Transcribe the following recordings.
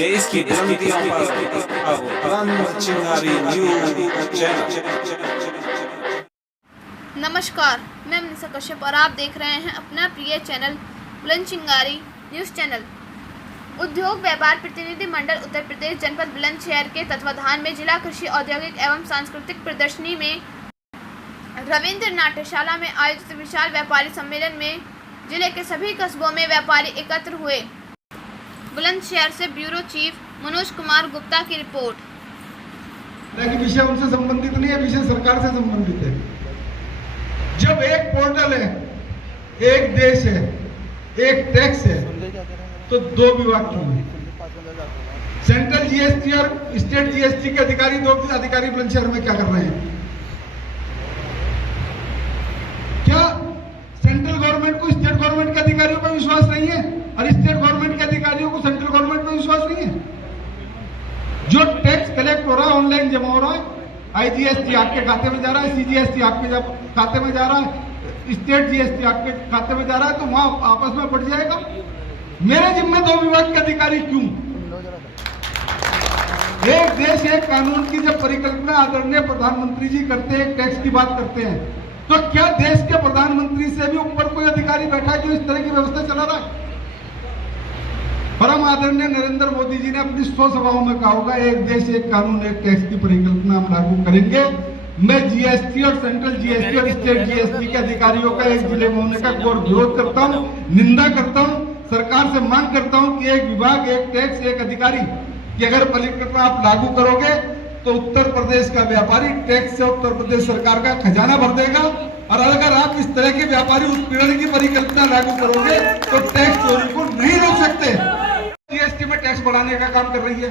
देश की बुलंदियों पर अब बुलंद चिंगारी न्यूज चैनल। नमस्कार, मैं मनीषा कश्यप और आप देख रहे हैं अपना प्रिय चैनल बुलंद चिंगारी न्यूज़ चैनल। उद्योग व्यापार प्रतिनिधि मंडल उत्तर प्रदेश जनपद बुलंदशहर के तत्वाधान में जिला कृषि औद्योगिक एवं सांस्कृतिक प्रदर्शनी में रविंद्र नाट्यशाला में आयोजित विशाल व्यापारी सम्मेलन में जिले के सभी कस्बों में व्यापारी एकत्र हुए। बुलंदशहर से ब्यूरो चीफ मनोज कुमार गुप्ता की रिपोर्ट। विषय उनसे संबंधित नहीं है, विषय सरकार से संबंधित है। जब एक पोर्टल है, एक देश है, एक टैक्स है, तो दो विभाग क्यों है? सेंट्रल जीएसटी और स्टेट जीएसटी के अधिकारी, दो अधिकारी बुलंदशहर में क्या कर रहे हैं? क्या सेंट्रल गवर्नमेंट को स्टेट गवर्नमेंट के अधिकारियों पर विश्वास नहीं है और स्टेट गवर्नमेंट के अधिकारियों को सेंट्रल गवर्नमेंट पर विश्वास नहीं है? जो टैक्स कलेक्ट हो रहा है, ऑनलाइन जमा हो रहा है, आईजीएसटी आपके खाते में जा रहा है, सीजीएसटी आपके खाते में जा रहा है, स्टेट जीएसटी आपके खाते में जा रहा है, तो वहां आपस में बढ़ जाएगा। मेरे जिम्मे दो विभाग के अधिकारी क्यों? एक देश एक कानून की जब परिकल्पना आदरणीय प्रधानमंत्री जी करते हैं, टैक्स की बात करते हैं, तो क्या देश के प्रधानमंत्री से भी ऊपर कोई अधिकारी बैठा है जो इस तरह की व्यवस्था चला रहा है? परम आदरणीय नरेंद्र मोदी जी ने अपनी 100 सभाओं में कहा होगा, एक देश एक कानून एक टैक्स की परिकल्पना हम लागू करेंगे। मैं जीएसटी और सेंट्रल जीएसटी और स्टेट जीएसटी के अधिकारियों का एक जिले में होने का घोर विरोध करता हूं, निंदा करता हूं। सरकार से मांग करता हूं कि एक विभाग, एक टैक्स, एक अधिकारी की अगर परिकल्पना आप लागू करोगे तो उत्तर प्रदेश का व्यापारी टैक्स से उत्तर प्रदेश सरकार का खजाना भर देगा, और अगर आप इस तरह के व्यापारी उत्पीड़न की परिकल्पना लागू करोगे तो टैक्स चोरी को नहीं रोक सकते। जीएसटी में टैक्स बढ़ाने का काम कर रही है।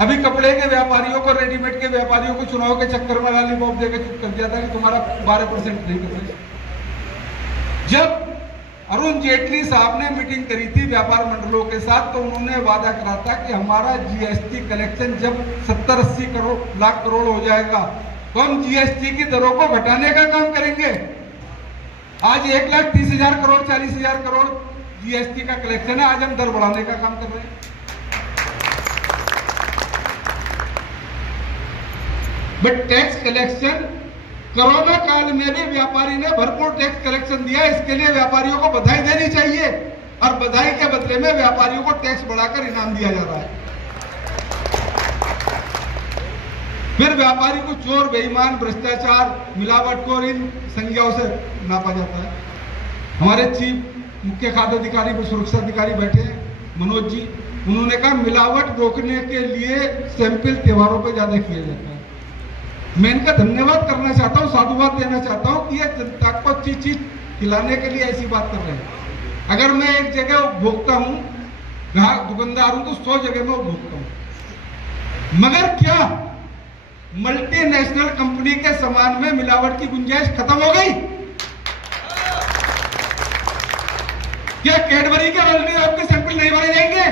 अभी कपड़े के व्यापारियों को, रेडीमेड के व्यापारियों को चुनाव के चक्कर में लॉलीपॉप देकर चुप कर दिया था कि तुम्हारा 12% नहीं कर रहे। जब अरुण जेटली साहब ने मीटिंग करी थी व्यापार मंडलों के साथ, तो उन्होंने वादा करा था कि हमारा जीएसटी कलेक्शन जब 70-80 लाख करोड़ हो जाएगा तो हम जीएसटी की दरों को घटाने का काम करेंगे। आज 1,30,000 करोड़, 40,000 करोड़ जीएसटी का कलेक्शन है, आज हम दर बढ़ाने का काम कर रहे हैं। बट टैक्स कलेक्शन, कोरोना काल में भी व्यापारी ने भरपूर टैक्स कलेक्शन दिया, इसके लिए व्यापारियों को बधाई देनी चाहिए, और बधाई के बदले में व्यापारियों को टैक्स बढ़ाकर इनाम दिया जा रहा है। फिर व्यापारी को चोर, बेईमान, भ्रष्टाचार, मिलावटखोर इन संज्ञाओं से नापा जाता है। हमारे चीफ मुख्य खाद्य अधिकारी व सुरक्षा अधिकारी बैठे हैं, मनोज जी, उन्होंने कहा मिलावट रोकने के लिए सैंपल त्योहारों पर ज्यादा किया जाता है। मैं इनका धन्यवाद करना चाहता हूँ, साधुवाद देना चाहता हूँ कि ये जनता को चीज खिलाने के लिए ऐसी बात कर रहे हैं। अगर मैं एक जगह उपभोक्ता हूँ, दुकानदार हूं, तो 100 जगह में उपभोक्ता हूँ। मगर क्या मल्टीनेशनल कंपनी के सामान में मिलावट की गुंजाइश खत्म हो गई? क्या कैडबरी के ऑलरेडी आपके सैंपल नहीं भरे जाएंगे?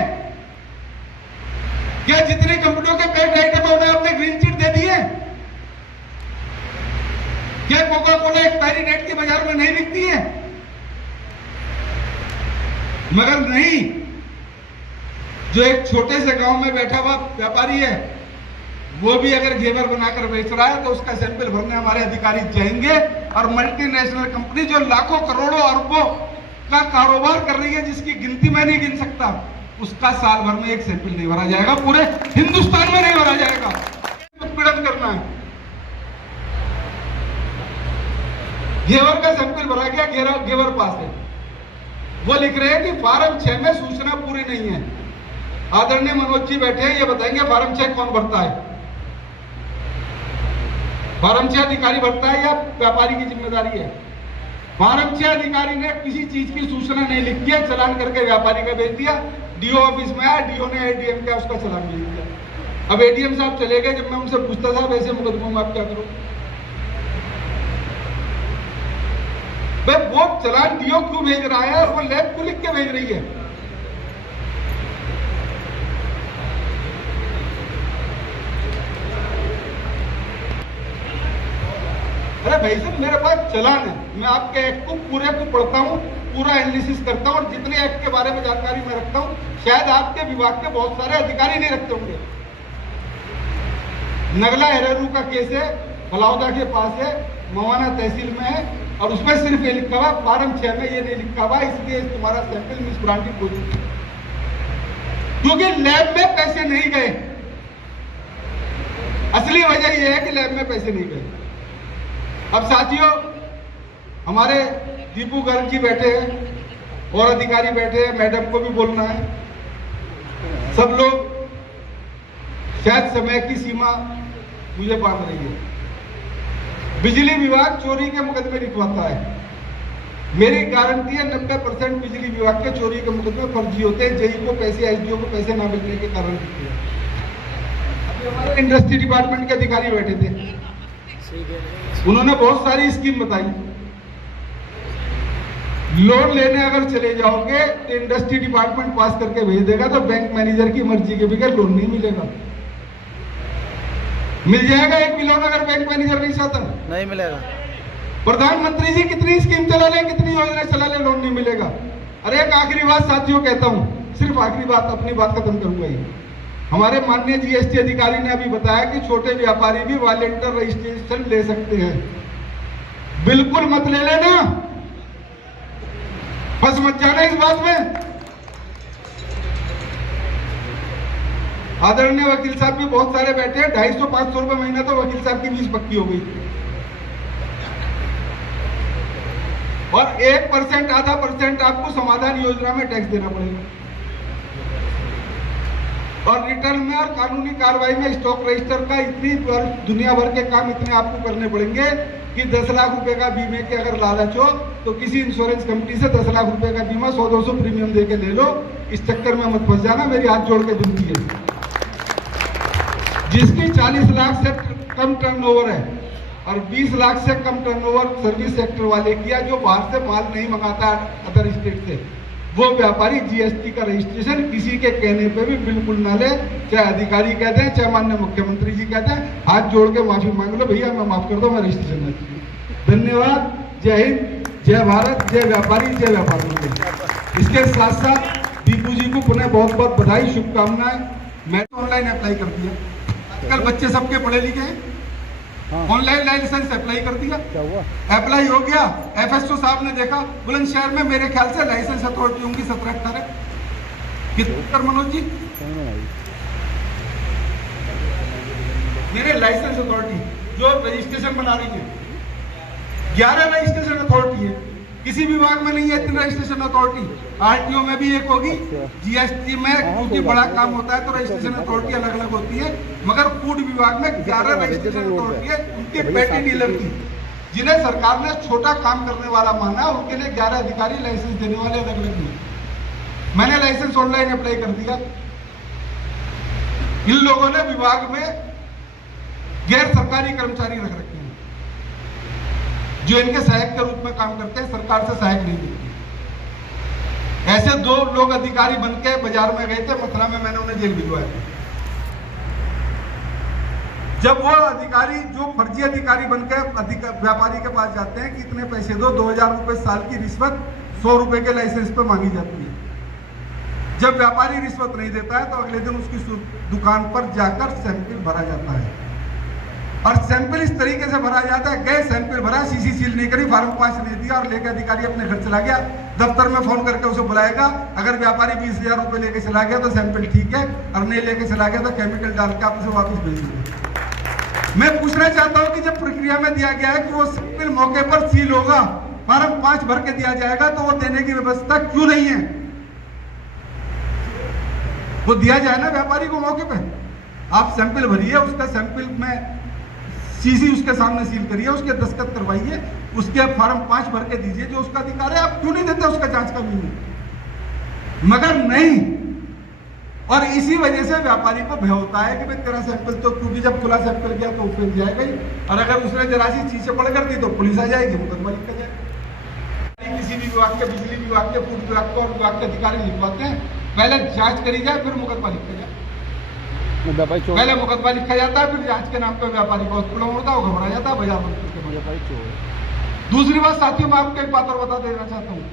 क्या जितनी कंपनियों के पैक्ड आइटम है उन्हें आपने ग्रीन चिट दे दी है? क्या कोका कोला एक्सपायरी डेट की बाजार में नहीं बिकती है? मगर नहीं, जो एक छोटे से गांव में बैठा हुआ व्यापारी है, वो भी अगर घेवर बनाकर बेच रहा है तो उसका सैंपल भरने हमारे अधिकारी जाएंगे। और मल्टीनेशनल कंपनी जो लाखों करोड़ों अरबों का कारोबार कर रही है, जिसकी गिनती मैं नहीं गिन सकता, उसका साल भर में एक सैंपल नहीं भरा जाएगा, पूरे हिंदुस्तान में नहीं भरा जाएगा। उत्पीड़न करना है। घेवर का सैंपल भरा गया, घेवर पास है, वो लिख रहे हैं कि फार्म 6 में सूचना पूरी नहीं है। आदरणीय मनोज जी बैठे हैं, ये बताएंगे फार्म 6 कौन भरता है? फार्म 6 अधिकारी भरता है या व्यापारी की जिम्मेदारी है? फार्म 6 अधिकारी ने किसी चीज की सूचना नहीं लिखी है, चलान करके व्यापारी का भेज दिया, डीओ ऑफिस में आया, डीओ ने एडीएम का उसका चलान भेज दिया। अब एडीएम साहब चले गए, जब मैं उनसे पूछता था वैसे मुकदमों में आप क्या करो? वो चलान डीओ क्यों भेज रहा है और वो लैब क्यों लिख के भेज रही है? अरे भाई साहब, मेरे पास चलान है, मैं आपके एक्ट को पूरे को पढ़ता हूँ, पूरा एनालिसिस करता हूँ और जितने एक्ट के बारे में जानकारी मैं रखता हूँ शायद आपके विभाग के बहुत सारे अधिकारी नहीं रखते होंगे। नगला हेरेरू का केस है, बलौदा के पास है, मवाना तहसील में है और उसमें सिर्फ ये लिखा हुआ फार्म 6 में ये नहीं लिखा हुआ, इसलिए तुम्हारा सैंपल मिसब्रांडिंग हो चुकी है क्योंकि लैब में पैसे नहीं गए। असली वजह यह है कि लैब में पैसे नहीं गए। अब साथियों, हमारे दीपू गर्ग जी बैठे हैं और अधिकारी बैठे हैं, मैडम को भी बोलना है। सब लोग शायद समय की सीमा मुझे बांध रही है। बिजली विभाग चोरी के मुकदमे लिखवाता है। मेरी गारंटी है 90% बिजली विभाग के चोरी के मुकदमे फर्जी होते हैं, जेई को पैसे, एसडीओ को पैसे ना मिलने के कारण। हमारे इंडस्ट्री डिपार्टमेंट के अधिकारी बैठे थे, उन्होंने बहुत सारी स्कीम बताई। लोन लेने अगर चले जाओगे तो इंडस्ट्री डिपार्टमेंट पास करके भेज देगा, तो बैंक मैनेजर की मर्जी के बगैर लोन नहीं मिलेगा। मिल जाएगा एक भी लोन अगर बैंक मैनेजर नहीं चाहता? नहीं मिलेगा। प्रधानमंत्री जी कितनी स्कीम चला ले, कितनी योजना चला ले, लोन नहीं मिलेगा। अरे एक आखिरी बात साथियों कहता हूं, सिर्फ आखिरी बात, अपनी बात खत्म करूंगा ही। हमारे माननीय जीएसटी अधिकारी ने अभी बताया कि छोटे व्यापारी भी वॉलंटियर रजिस्ट्रेशन ले सकते हैं। बिल्कुल मत ले लेना, बस मत जाना इस बात में। आदरणीय वकील साहब भी बहुत सारे बैठे हैं, 250-500 रुपए महीना तो वकील साहब की फीस पक्की हो गई और 1% आधा % आपको समाधान योजना में टैक्स देना पड़ेगा और रिटर्न में और कानूनी कार्रवाई में स्टॉक रजिस्टर का इतनी दुनिया भर के काम इतने आपको करने पड़ेंगे कि 10 लाख रुपए का बीमे के अगर लालच हो तो किसी इंश्योरेंस कंपनी से 10 लाख रुपए का बीमा 100-200 प्रीमियम देके ले लो। इस चक्कर में मत फंस जाना, मेरी हाथ जोड़ के विनती है। जिसकी 40 लाख से कम टर्नओवर है और 20 लाख से कम टर्नओवर सर्विस सेक्टर वाले किया, जो बाहर से माल नहीं मंगाता अदर स्टेट से, वो व्यापारी जीएसटी का रजिस्ट्रेशन किसी के कहने पे भी बिल्कुल ना ले। चाहे अधिकारी कहते हैं, चाहे माननीय मुख्यमंत्री जी कहते हैं, हाथ जोड़ के माफी मांग लो, भैया मैं माफ कर दो, मैं रजिस्ट्रेशन नहीं चाहिए। धन्यवाद। जय हिंद, जय भारत, जय व्यापारी, जय व्यापारी। इसके साथ साथ दीपू जी को पुनः बहुत बहुत बधाई, शुभकामनाएं। मैं तो ऑनलाइन अप्लाई कर दिया, आजकल बच्चे सबके पढ़े लिखे हैं, ऑनलाइन लाइसेंस अप्लाई कर दिया, क्या हुआ? अप्लाई हो गया। एफएसओ साहब ने देखा, बुलंदशहर में मेरे ख्याल से लाइसेंस अथॉरिटी होंगी 17-18 कितने मनोज जी? मेरे लाइसेंस अथॉरिटी जो रजिस्ट्रेशन बना रही है 11 रजिस्ट्रेशन अथॉरिटी है, किसी विभाग में नहीं है इतनी रजिस्ट्रेशन अथॉरिटी। आरटीओ में भी एक होगी, जीएसटी में क्योंकि बड़ा काम होता है तो रजिस्ट्रेशन अथॉरिटी अलग अलग होती है, मगर फूड विभाग में 11 रजिस्ट्रेशन अथॉरिटी है। उनके पेटी डीलर की, जिन्हें सरकार ने छोटा काम करने वाला माना, उनके लिए 11 अधिकारी लाइसेंस देने वाले अलग अलग हैं। मैंने लाइसेंस ऑनलाइन अप्लाई कर दिया। इन लोगों ने विभाग में गैर सरकारी कर्मचारी रख रखे हैं जो इनके सहायक के रूप में काम करते हैं, सरकार से सहायक नहीं मिलती। ऐसे 2 लोग अधिकारी बनके बाजार में गए थे, मथुरा में, मैंने उन्हें जेल भिजवाया था। जब वो अधिकारी जो फर्जी अधिकारी बनके व्यापारी के पास जाते हैं कि इतने पैसे दो, 2000 रुपए साल की रिश्वत 100 रुपए के लाइसेंस पे मांगी जाती है। जब व्यापारी रिश्वत नहीं देता है तो अगले दिन उसकी दुकान पर जाकर सैंपल भरा जाता है और सैंपल इस तरीके से भरा जाता है, गए सैंपल भरा, सीसी सील नहीं करी, फार्म 5 दे दिया और लेकर अधिकारी अपने घर चला गया। दफ्तर में फोन करके उसे बुलाएगा, अगर व्यापारी 20,000 रुपए लेके चला गया तो सैंपल ठीक है, और नहीं लेके चला गया तो केमिकल डाल के आप उसे वापस भेज देंगे। मैं पूछना चाहता हूं कि जब प्रक्रिया में दिया गया है कि वो सैंपल मौके पर सील होगा, फार्म 5 भर के दिया जाएगा, तो वो देने की व्यवस्था क्यों नहीं है? वो दिया जाए ना व्यापारी को मौके पे। आप सैंपल भरिए, उसका सैंपल में सीसी उसके सामने सील करिए, उसके दस्तखत करवाइए, उसके फार्म 5 भर के दीजिए, जो उसका अधिकार है। आप क्यों नहीं देते उसका जांच का भी? मगर नहीं, और इसी वजह से व्यापारी को भय होता है कि भाई तेरा सैंपल तो, क्योंकि जब खुला सैंपल गया तो फेल जाएगा ही, और अगर उसने जरा सी चीज से पढ़ कर दी तो पुलिस आ जाएगी, मुकदमा लिखा जाएगा। किसी भी विभाग के, बिजली विभाग के, फूड विभाग को और विभाग के अधिकारी लिखवाते हैं, पहले जांच करी जाए फिर मुकदमा लिखा जाए। पहले मुकदमा लिखा जाता है, फिर जांच के नाम पर व्यापारी को हॉस्पिटल होता है, वो घबरा जाता है, बाजार बंद करके। दूसरी बात साथियों, मैं आपको एक बात और बता देना चाहता हूँ,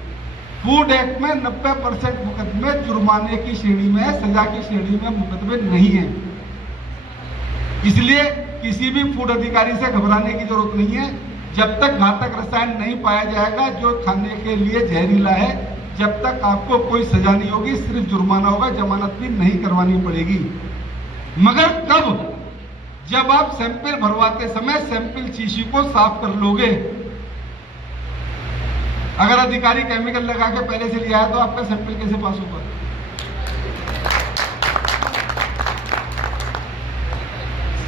फूड एक्ट में 90% मुकदमे जुर्माने की श्रेणी में है, सजा की श्रेणी में मुकदमे नहीं है। इसलिए किसी भी फूड अधिकारी से घबराने की जरूरत नहीं है। जब तक घातक रसायन नहीं पाया जाएगा जो खाने के लिए जहरीला है, जब तक आपको कोई सजा नहीं होगी, सिर्फ जुर्माना होगा, जमानत भी नहीं करवानी पड़ेगी। मगर कब? जब आप सैंपल भरवाते समय सैंपल शीशी को साफ कर लोगे। अगर अधिकारी केमिकल लगा के पहले से लिया है तो आपका सैंपल कैसे पास होगा?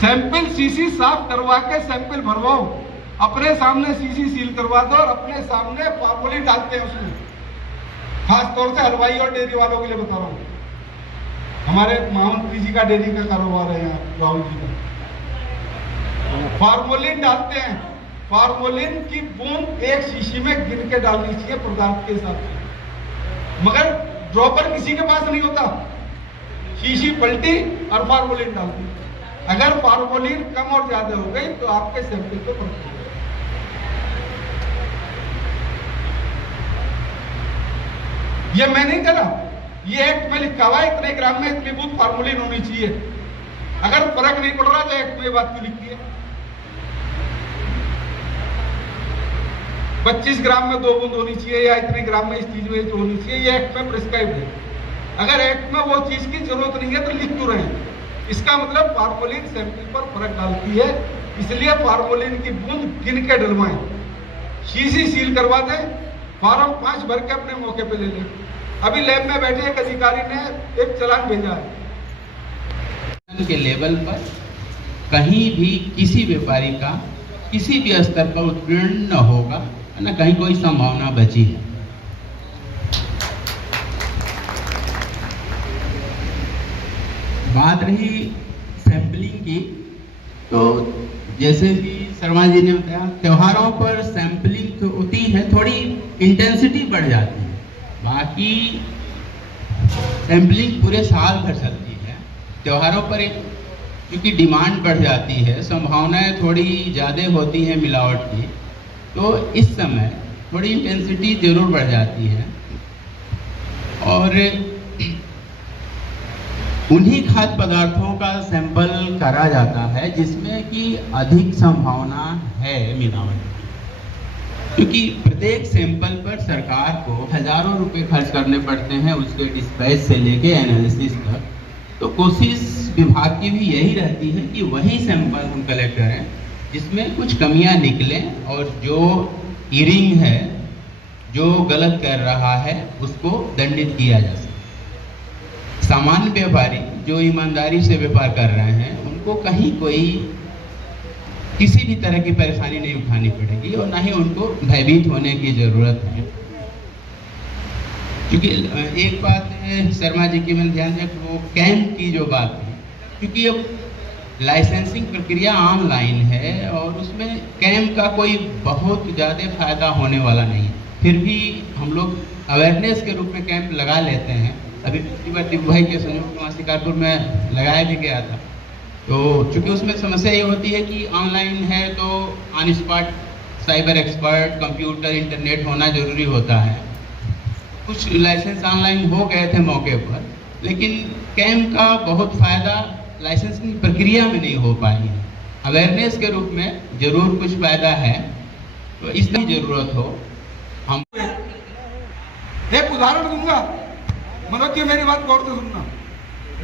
सैंपल शीशी साफ करवा के सैंपल भरवाओ, अपने सामने शीशी सील करवा दो और अपने सामने फॉर्मूलिन डालते हैं उसमें। खास तौर से हलवाई और डेयरी वालों के लिए बता रहा हूं। हमारे महामंत्री जी का डेयरी का कारोबार है यहाँ, राहुल जी का। फार्मोलिन डालते हैं। फार्मोलिन की बूंद एक शीशी में गिन के डालनी चाहिए पदार्थ के हिसाब से, मगर ड्रॉपर किसी के पास नहीं होता। शीशी पलटी और फार्मोलिन डाल दी। अगर फार्मोलिन कम और ज्यादा हो गई तो आपके सैंपल को फर्क पड़ेगा। ये मैं नहीं करा, ये एक्ट में लिखा हुआ है इतने ग्राम में इतनी बूंद फार्मोलिन होनी चाहिए। अगर फर्क नहीं पड़ रहा तो एक्ट में बात क्यों लिखी है? 25 ग्राम में 2 बूंद होनी चाहिए या इतने ग्राम में इस चीज में होनी चाहिए, ये एक्ट में प्रिस्क्राइब है। अगर एक्ट में वो चीज की जरूरत नहीं है तो लिख क्यों रहे हैं? इसका मतलब फार्मोलिन सैंपल पर फर्क डालती है, इसलिए फार्मोलिन की बूंद गिन के डलवाएं। शीशी सील करवा दें, फॉर्म 5 भर के अपने मौके पे ले लें। अभी लैब में बैठे एक अधिकारी ने एक चालान भेजा है के लेवल पर कहीं भी किसी व्यापारी का किसी भी स्तर पर उत्पीड़न न होगा, न कहीं कोई संभावना बची है। बात रही सैंपलिंग की, तो जैसे कि शर्मा जी ने बताया, त्योहारों पर सैंपलिंग तो होती है, थोड़ी इंटेंसिटी बढ़ जाती है। बाकी सैंपलिंग पूरे साल भर चलती है। त्योहारों पर एक क्योंकि डिमांड बढ़ जाती है, संभावनाएं थोड़ी ज़्यादा होती हैं मिलावट की, तो इस समय थोड़ी इंटेंसिटी जरूर बढ़ जाती है। और उन्हीं खाद्य पदार्थों का सैंपल करा जाता है जिसमें कि अधिक संभावना है मिलावट की, क्योंकि प्रत्येक सैंपल पर सरकार को हजारों रुपए खर्च करने पड़ते हैं, उसके डिस्पैच से लेके एनालिसिस तक। तो कोशिश विभाग की भी यही रहती है कि वही सैंपल हम कलेक्ट करें जिसमें कुछ कमियां निकलें, और जो ईरिंग है, जो गलत कर रहा है, उसको दंडित किया जा सके। सामान्य व्यापारी जो ईमानदारी से व्यापार कर रहे हैं, उनको कहीं कोई किसी भी तरह की परेशानी नहीं उठानी पड़ेगी और ना ही उनको भयभीत होने की जरूरत है। क्योंकि एक बात शर्मा जी की मैंने ध्यान दिया, वो कैंप की जो बात है, क्योंकि अब लाइसेंसिंग प्रक्रिया ऑनलाइन है और उसमें कैंप का कोई बहुत ज़्यादा फायदा होने वाला नहीं है। फिर भी हम लोग अवेयरनेस के रूप में कैंप लगा लेते हैं। अभी पिछली बार टिब्बू भाई के संयुक्त वहाँ शिकारपुर में लगाया भी गया था। तो चूँकि उसमें समस्या ये होती है कि ऑनलाइन है तो on spot cyber expert, computer, internet होना जरूरी होता है। कुछ लाइसेंस ऑनलाइन हो गए थे मौके पर, लेकिन कैंप का बहुत फायदा लाइसेंसिंग प्रक्रिया में नहीं हो पाई है। अवेयरनेस के रूप में जरूर कुछ फायदा है, तो इसकी जरूरत हो। हम एक उदाहरण दूंगा, मनोज जी मेरी बात गौर से सुनना।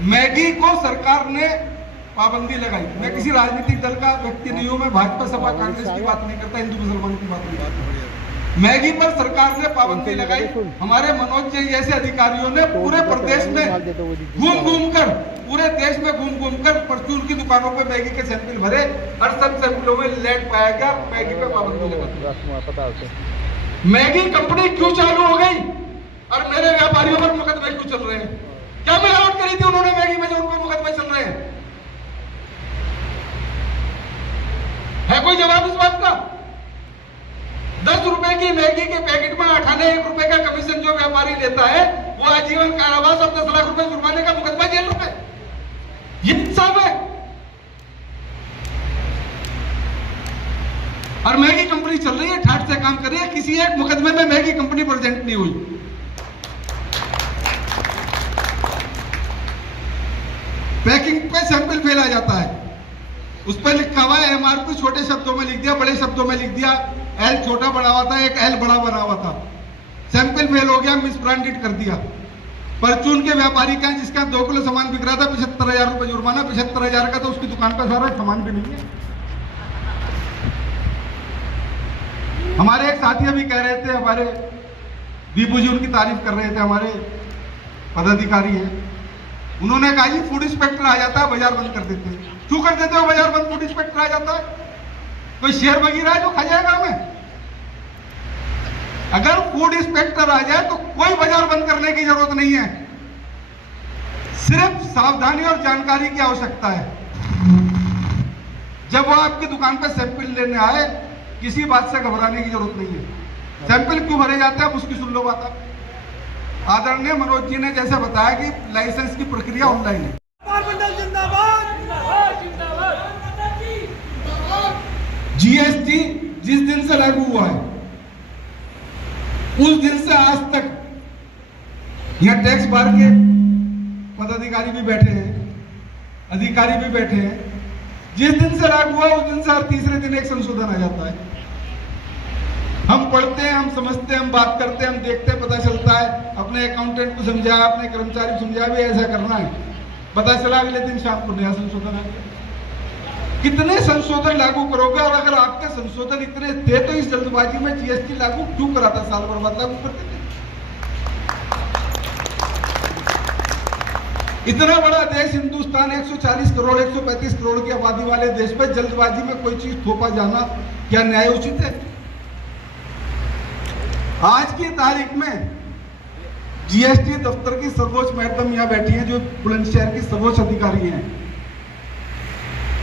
मैगी को सरकार ने पाबंदी लगाई। मैं किसी राजनीतिक दल का व्यक्ति नहीं हूं, मैं भाजपा, सपा, कांग्रेस की बात नहीं करता, हिंदू मुसलमान की बात नहीं करता। मैगी पर सरकार ने पाबंदी लगाई। हमारे मनोज जी जैसे अधिकारियों ने पूरे प्रदेश में घूम कर, पूरे देश में घूम कर परचून की दुकानों पे मैगी के सैंपल भरे और सब सैंपलों में लेड पाया गया। मैगी पे पाबंदी लगा दी। मैगी कंपनी क्यों चालू हो गई और मेरे व्यापारियों पर मुकदमे क्यों चल रहे हैं? क्या मिलावट करी थी उन्होंने मैगी में जो उन पर मुकदमे चल रहे हैं? है कोई जवाब इस बात का? 10 रुपए की मैगी के पैकेट में 98 रुपए का कमीशन जो व्यापारी लेता है, वो आजीवन कारावास और 10 लाख रुपए जुर्माने का मुकदमा जेल में। ये इंसाफ है? और मैगी कंपनी चल रही है, ठाट से काम कर रही है, किसी एक मुकदमे में मैगी कंपनी प्रेजेंट नहीं हुई। पैकिंग पे सैंपल फेल आ जाता है, उस पर लिखा हुआ है एमआरपी छोटे शब्दों में लिख दिया, बड़े शब्दों में लिख दिया, एल छोटा बना हुआ था, एक एल बड़ा बना हुआ था, सैंपल फेल हो गया, मिस ब्रांडेड कर दिया। परचून के व्यापारी का जिसका 2 किलो सामान बिक रहा था 75,000 रुपए जुर्माना, 75,000 का तो उसकी दुकान पर सारा सामान भी नहीं है। हमारे एक साथी अभी कह रहे थे, हमारे दीपू जी उनकी तारीफ कर रहे थे, हमारे पदाधिकारी हैं, उन्होंने कहा जी फूड इंस्पेक्टर आ जाता है बाजार बंद कर देते हैं। क्यों कर देते हो बाजार बंद? फूड इंस्पेक्टर आ जाता है, कोई शेर वगैरह है जो खा जाएगा हमें? अगर फूड इंस्पेक्टर आ जाए तो कोई बाजार बंद करने की जरूरत नहीं है, सिर्फ सावधानी और जानकारी की आवश्यकता है। जब वो आपकी दुकान पर सैंपल लेने आए, किसी बात से घबराने की जरूरत नहीं है। सैंपल क्यों भरे जाते हैं, अब उसकी सुन लो बात। आदरणीय मनोज जी ने जैसे बताया कि लाइसेंस की प्रक्रिया ऑनलाइन है। जीएसटी जिस दिन से लागू हुआ है उस दिन से आज तक यहाँ टैक्स बार के पदाधिकारी भी बैठे हैं, अधिकारी भी बैठे हैं, जिस दिन से लागू हुआ उस दिन से हर तीसरे दिन एक संशोधन आ जाता है। हम पढ़ते हैं, हम समझते हैं, हम बात करते हैं, हम देखते हैं, पता चलता है, अपने अकाउंटेंट को समझाया, अपने कर्मचारी को समझाया भी ऐसा करना है, पता चला अगले दिन शाम को नया संशोधन आ गया। कितने संशोधन लागू करोगे? और अगर आपके संशोधन इतने थे तो इस जल्दबाजी में जीएसटी लागू क्यों कराता? साल भर बाद लागू करते थे। इतना बड़ा देश हिंदुस्तान, 140 करोड़ 135 करोड़ की आबादी वाले देश पे जल्दबाजी में कोई चीज थोपा जाना क्या न्याय उचित है? आज की तारीख में जीएसटी दफ्तर की सर्वोच्च मैडम यहां बैठी हैं, जो बुलंदशहर की सर्वोच्च अधिकारी हैं,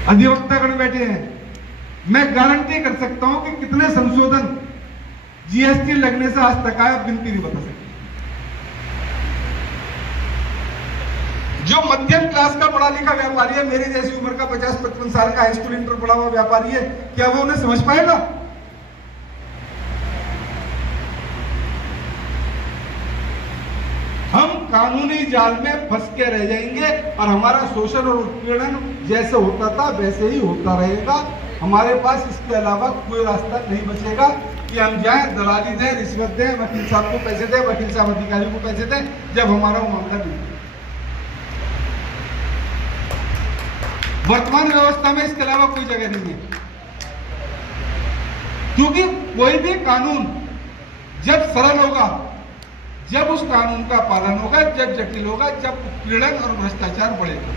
अधिवक्तागण बैठे हैं। मैं गारंटी कर सकता हूं कि कितने संशोधन जीएसटी लगने से आज तक आए, गिनती नहीं बता सकते। जो मध्यम क्लास का पढ़ा लिखा व्यापारी है, मेरी जैसी उम्र का 50-55 साल का हाई स्कूल इंटर पढ़ा हुआ व्यापारी है, क्या वो उन्हें समझ पाएगा? हम कानूनी जाल में फंस के रह जाएंगे और हमारा शोषण और उत्पीड़न जैसे होता था वैसे ही होता रहेगा। हमारे पास इसके अलावा कोई रास्ता नहीं बचेगा कि हम जाएं, दलाली दें, रिश्वत दें, वकील साहब को पैसे दें, वकील साहब अधिकारी को पैसे दें, जब हमारा वो मामला नहीं। वर्तमान व्यवस्था में इसके अलावा कोई जगह नहीं है, क्योंकि कोई भी कानून जब सरल होगा, जब उस कानून का पालन होगा, जब जटिल होगा, जब उत्पीड़न और भ्रष्टाचार बढ़ेगा।